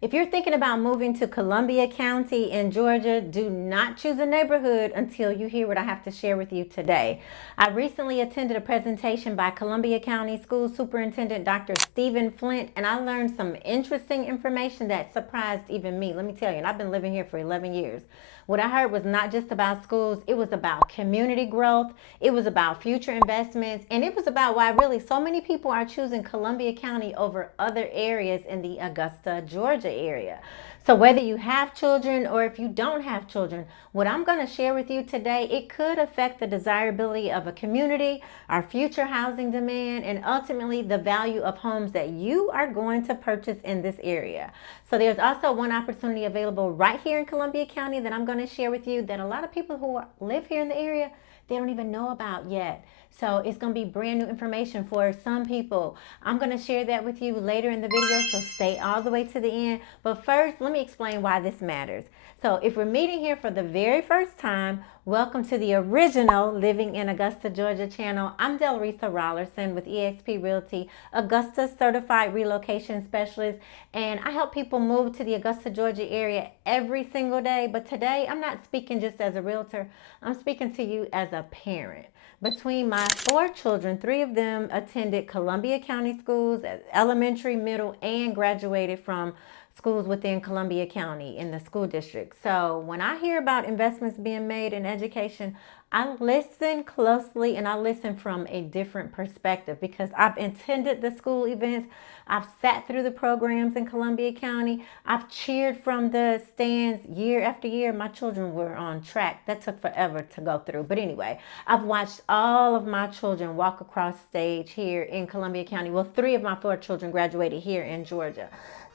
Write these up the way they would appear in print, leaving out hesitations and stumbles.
If you're thinking about moving to Columbia County in Georgia, do not choose a neighborhood until you hear what I have to share with you today. I recently attended a presentation by Columbia County School Superintendent Dr. Stephen Flint, and I learned some interesting information that surprised even me. Let me tell you, and I've been living here for 11 years. What I heard was not just about schools, it was about community growth, it was about future investments, and it was about why really so many people are choosing Columbia County over other areas in the Augusta, Georgia area. So whether you have children or if you don't have children, what I'm going to share with you today, it could affect the desirability of a community, our future housing demand, and ultimately the value of homes that you are going to purchase in this area. So there's also one opportunity available right here in Columbia County that I'm going to share with you that a lot of people who live here in the area, they don't even know about yet. So it's going to be brand new information for some people. I'm going to share that with you later in the video, so stay all the way to the end. But first, let me explain why this matters. So if we're meeting here for the very first time, welcome to the original Living in Augusta, Georgia channel. I'm Delrisa Rollerson with eXp Realty, Augusta Certified Relocation Specialist, and I help people move to the Augusta, Georgia area every single day. But today, I'm not speaking just as a realtor. I'm speaking to you as a parent. Between my 4 children, 3 of them attended Columbia County schools, elementary, middle, and graduated from schools within Columbia County in the school district. So when I hear about investments being made in education, I listen closely and I listen from a different perspective because I've attended the school events. I've sat through the programs in Columbia County. I've cheered from the stands year after year. My children were on track. That took forever to go through. But anyway, I've watched all of my children walk across stage here in Columbia County. Well, 3 of my 4 children graduated here in Georgia.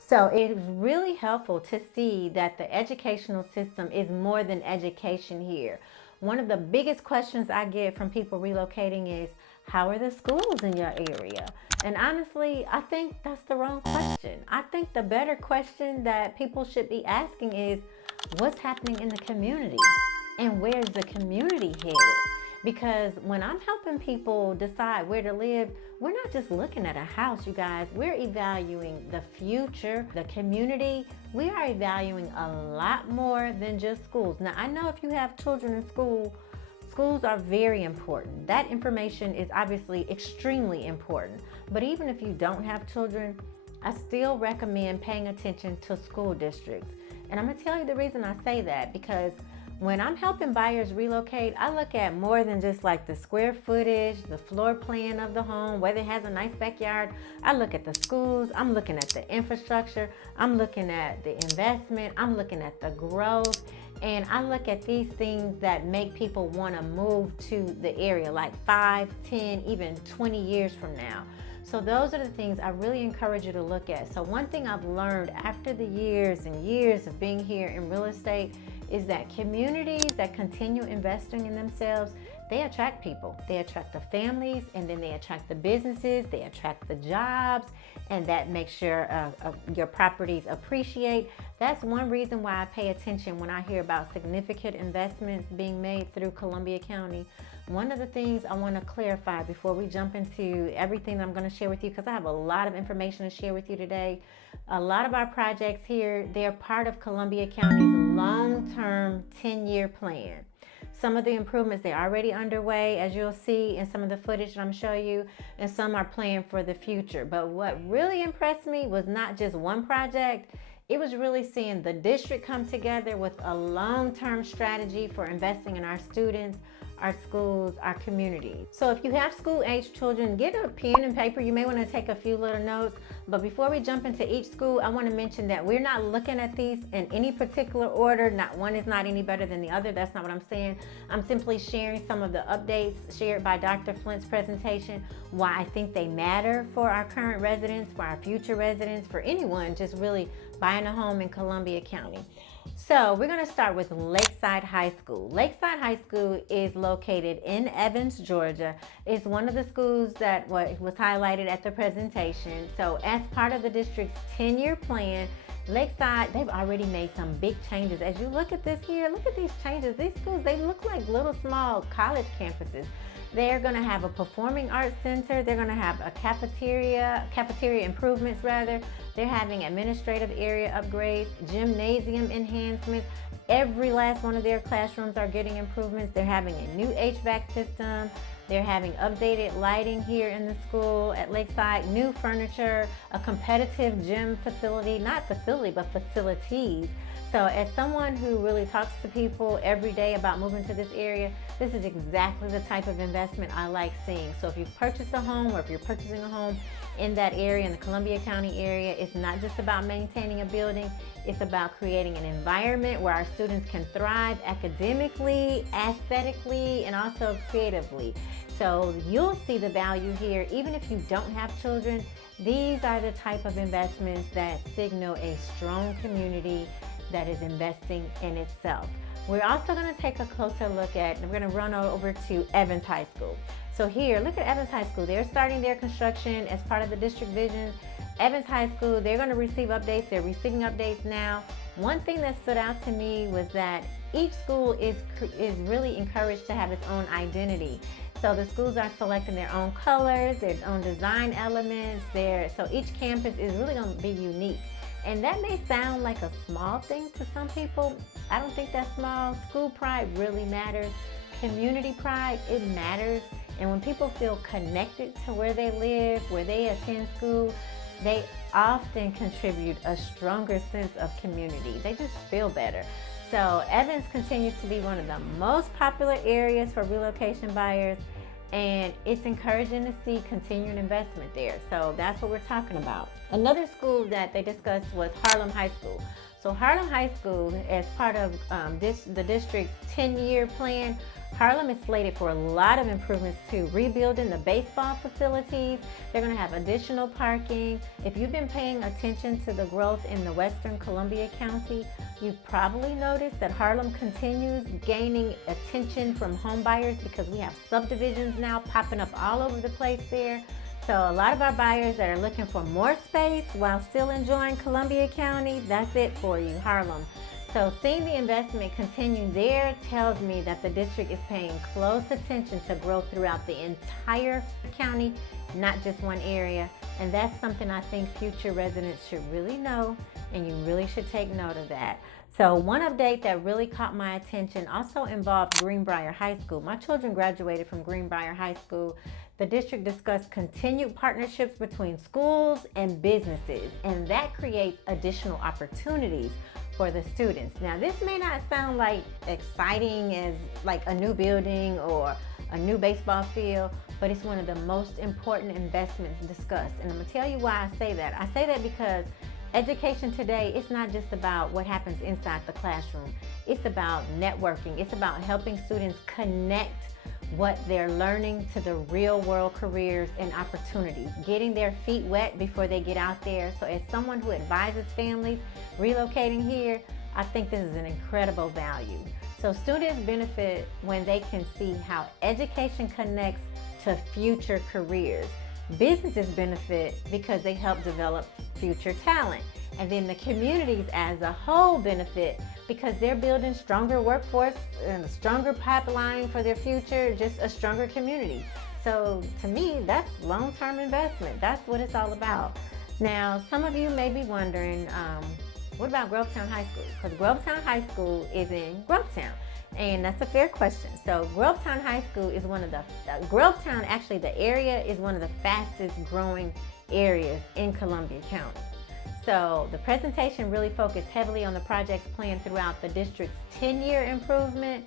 So it was really helpful to see that the educational system is more than education here. One of the biggest questions I get from people relocating is, how are the schools in your area? And honestly, I think that's the wrong question. I think the better question that people should be asking is, what's happening in the community? And where's the community headed? Because when I'm helping people decide where to live, we're not just looking at a house, you guys. We're evaluating the future, the community. We are evaluating a lot more than just schools. Now, I know if you have children in school, schools are very important. That information is obviously extremely important. But even if you don't have children, I still recommend paying attention to school districts. And I'm gonna tell you the reason I say that, because when I'm helping buyers relocate, I look at more than just like the square footage, the floor plan of the home, whether it has a nice backyard. I look at the schools, I'm looking at the infrastructure, I'm looking at the investment, I'm looking at the growth, and I look at these things that make people want to move to the area like 5, 10, even 20 years from now. So those are the things I really encourage you to look at. So one thing I've learned after the years and years of being here in real estate is that communities that continue investing in themselves, they attract people. They attract the families, and then they attract the businesses, they attract the jobs, and that makes sure your properties appreciate. That's one reason why I pay attention when I hear about significant investments being made through Columbia County. One of the things I want to clarify before we jump into everything I'm going to share with you, because I have a lot of information to share with you today. A lot of our projects here, they're part of Columbia County's long-term 10-year plan. Some of the improvements, they're already underway, as you'll see in some of the footage that I'm showing you, and some are planned for the future. But what really impressed me was not just one project, it was really seeing the district come together with a long-term strategy for investing in our students, our schools, our community. So if you have school-age children, get a pen and paper. You may want to take a few little notes. But before we jump into each school, I want to mention that we're not looking at these in any particular order. Not one is not any better than the other. That's not what I'm saying. I'm simply sharing some of the updates shared by Dr. Flint's presentation, why I think they matter for our current residents, for our future residents, for anyone just really buying a home in Columbia County. So we're going to start with Lakeside High School. Lakeside High School is located in Evans, Georgia. It's one of the schools that was highlighted at the presentation. So as part of the district's 10-year plan, Lakeside, they've already made some big changes. As you look at this here, look at these changes. These schools, they look like little small college campuses. They're going to have a performing arts center. They're going to have a cafeteria improvements rather. They're having administrative area upgrades, gymnasium enhancements. Every last one of their classrooms are getting improvements. They're having a new HVAC system. They're having updated lighting here in the school at Lakeside, new furniture, a competitive gym facility, not facility, but facilities. So as someone who really talks to people every day about moving to this area, this is exactly the type of investment I like seeing. So if you've purchased a home, or if you're purchasing a home in that area, in the Columbia County area, it's not just about maintaining a building, it's about creating an environment where our students can thrive academically, aesthetically, and also creatively. So you'll see the value here, even if you don't have children. These are the type of investments that signal a strong community that is investing in itself. We're also going to take a closer look at, we're going to run over to Evans High School. So here, look at Evans High School. They're starting their construction as part of the district vision. Evans High School, they're going to receive updates. They're receiving updates now. One thing that stood out to me was that each school is really encouraged to have its own identity. So the schools are selecting their own colors, their own design elements. So each campus is really going to be unique. And that may sound like a small thing to some people. I don't think that's small. School pride really matters. Community pride, it matters. And when people feel connected to where they live, where they attend school, they often contribute a stronger sense of community. They just feel better. So Evans continues to be one of the most popular areas for relocation buyers, and it's encouraging to see continued investment there. So that's what we're talking about. Another school that they discussed was Harlem High School. So Harlem High School, as part of the district's 10-year plan, Harlem is slated for a lot of improvements too. Rebuilding the baseball facilities. They're going to have additional parking. If you've been paying attention to the growth in the Western Columbia County, you've probably noticed that Harlem continues gaining attention from home buyers because we have subdivisions now popping up all over the place there. So a lot of our buyers that are looking for more space while still enjoying Columbia County, that's it for you, Harlem. So seeing the investment continue there tells me that the district is paying close attention to growth throughout the entire county, not just one area. And that's something I think future residents should really know, and you really should take note of that. So one update that really caught my attention also involved Greenbrier High School. My children graduated from Greenbrier High School. The district discussed continued partnerships between schools and businesses, and that creates additional opportunities for the students. Now, this may not sound like exciting as like a new building or a new baseball field, but it's one of the most important investments discussed. And I'm gonna tell you why I say that. I say that because education today, it's not just about what happens inside the classroom. It's about networking. It's about helping students connect what they're learning to the real world careers and opportunities, getting their feet wet before they get out there. So as someone who advises families relocating here, I think this is an incredible value. So students benefit when they can see how education connects to future careers. Businesses benefit because they help develop future talent. And then the communities as a whole benefit because they're building stronger workforce and a stronger pipeline for their future, just a stronger community. So to me, that's long-term investment. That's what it's all about. Now, some of you may be wondering, what about Grovetown High School? Because Grovetown High School is in Grovetown. And that's a fair question. So Grovetown High School is one of Grovetown, actually the area is one of the fastest growing areas in Columbia County. So the presentation really focused heavily on the projects planned throughout the district's 10-year improvement.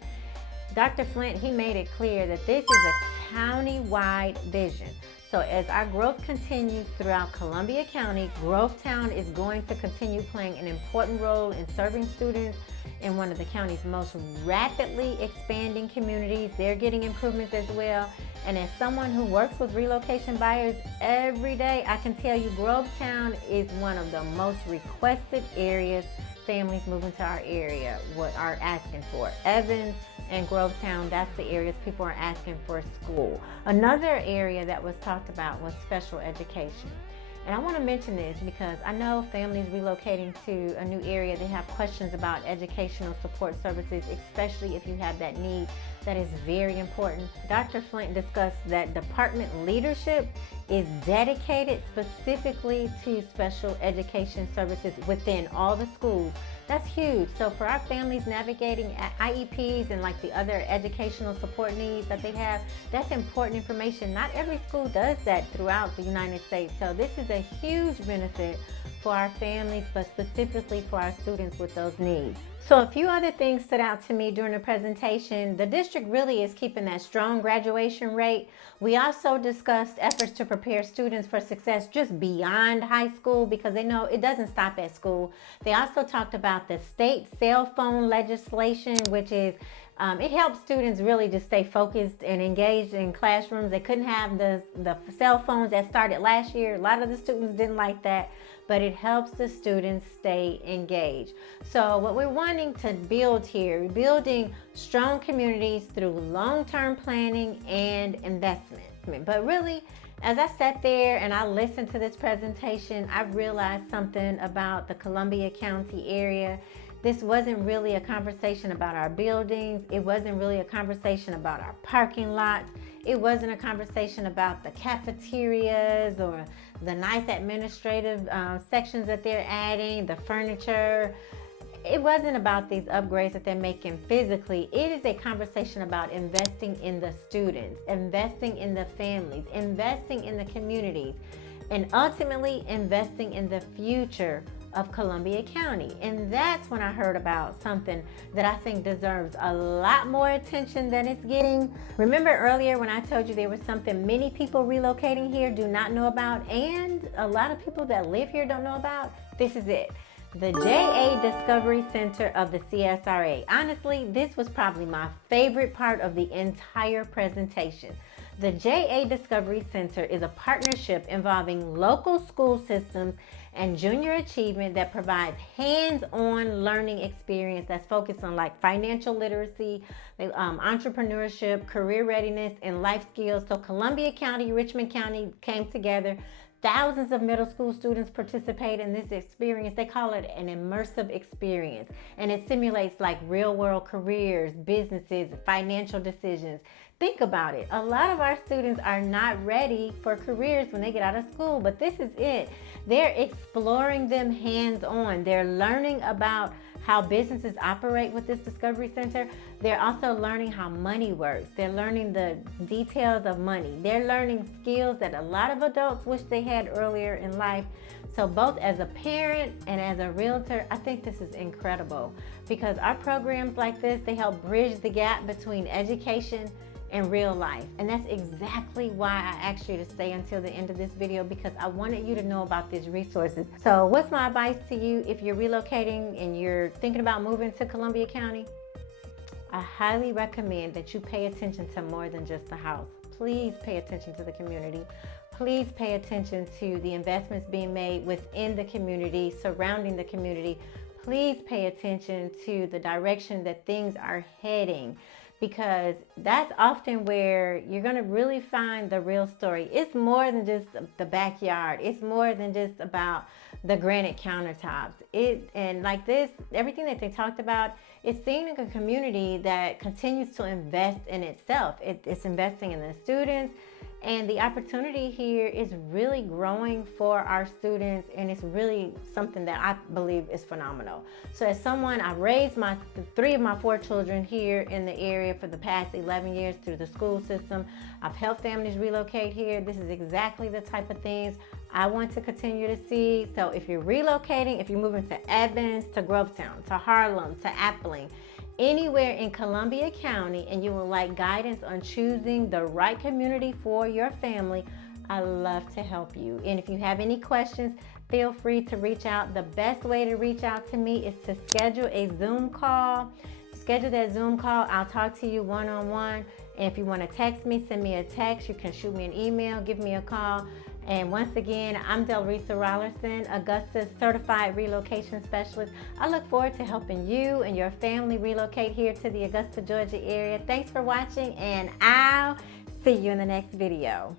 Dr. Flint, he made it clear that this is a county-wide vision. So as our growth continues throughout Columbia County, Grovetown is going to continue playing an important role in serving students in one of the county's most rapidly expanding communities. They're getting improvements as well. And as someone who works with relocation buyers every day, I can tell you Grovetown is one of the most requested areas families moving to our area are asking for. Evans and Grovetown, that's the areas people are asking for school. Another area that was talked about was special education. And I want to mention this because I know families relocating to a new area, they have questions about educational support services, especially if you have that need. That is very important. Dr. Flint discussed that department leadership is dedicated specifically to special education services within all the schools. That's huge. So for our families navigating IEPs and like the other educational support needs that they have, that's important information. Not every school does that throughout the United States. So this is a huge benefit for our families, but specifically for our students with those needs. So a few other things stood out to me during the presentation. The district really is keeping that strong graduation rate. We also discussed efforts to prepare students for success just beyond high school, because they know it doesn't stop at school. They also talked about the state cell phone legislation, which is it helps students really just stay focused and engaged in classrooms. They couldn't have the cell phones that started last year. A lot of the students didn't like that, but it helps the students stay engaged. So what we're wanting to build here, we're building strong communities through long-term planning and investment. But really, as I sat there and I listened to this presentation, I realized something about the Columbia County area. This wasn't really a conversation about our buildings. It wasn't really a conversation about our parking lots. It wasn't a conversation about the cafeterias or the nice administrative sections that they're adding, the furniture. It wasn't about these upgrades that they're making physically. It is a conversation about investing in the students, investing in the families, investing in the communities, and ultimately investing in the future of Columbia County. And that's when I heard about something that I think deserves a lot more attention than it's getting. Remember earlier when I told you there was something many people relocating here do not know about, and a lot of people that live here don't know about? This is it. The JA Discovery Center of the CSRA. Honestly, this was probably my favorite part of the entire presentation. The JA Discovery Center is a partnership involving local school systems and junior achievement that provides hands-on learning experience that's focused on like financial literacy, entrepreneurship, career readiness, and life skills. So Columbia County, Richmond County came together. Thousands of middle school students participate in this experience. They call it an immersive experience, and it simulates like real world careers, businesses, financial decisions. Think about it. A lot of our students are not ready for careers when they get out of school, but this is it. They're exploring them hands-on. They're learning about how businesses operate with this Discovery Center. They're also learning how money works. They're learning the details of money. They're learning skills that a lot of adults wish they had earlier in life. So both as a parent and as a realtor, I think this is incredible, because our programs like this, they help bridge the gap between education and real life. And that's exactly why I asked you to stay until the end of this video, because I wanted you to know about these resources. So what's my advice to you if you're relocating and you're thinking about moving to Columbia County? I highly recommend that you pay attention to more than just the house. Please pay attention to the community. Please pay attention to the investments being made within the community, surrounding the community. Please pay attention to the direction that things are heading, because that's often where you're going to really find the real story. It's more than just the backyard. It's more than just about the granite countertops. And like this, everything that they talked about, it's seeing a community that continues to invest in itself. It's investing in the students, and the opportunity here is really growing for our students, and it's really something that I believe is phenomenal. So as someone, I raised three of my four children here in the area for the past 11 years through the school system. I've helped families relocate here. This is exactly the type of things I want to continue to see. So if you're relocating, if you're moving to Evans, to Grovetown, to Harlem, to Appling, anywhere in Columbia County, and you would like guidance on choosing the right community for your family, I love to help you. And if you have any questions, feel free to reach out. The best way to reach out to me is to schedule a Zoom call. Schedule that Zoom call. I'll talk to you one-on-one. And if you want to text me, send me a text. You can shoot me an email, give me a call. And once again, I'm Delrisa Rollerson, Augusta's Certified Relocation Specialist. I look forward to helping you and your family relocate here to the Augusta, Georgia area. Thanks for watching, and I'll see you in the next video.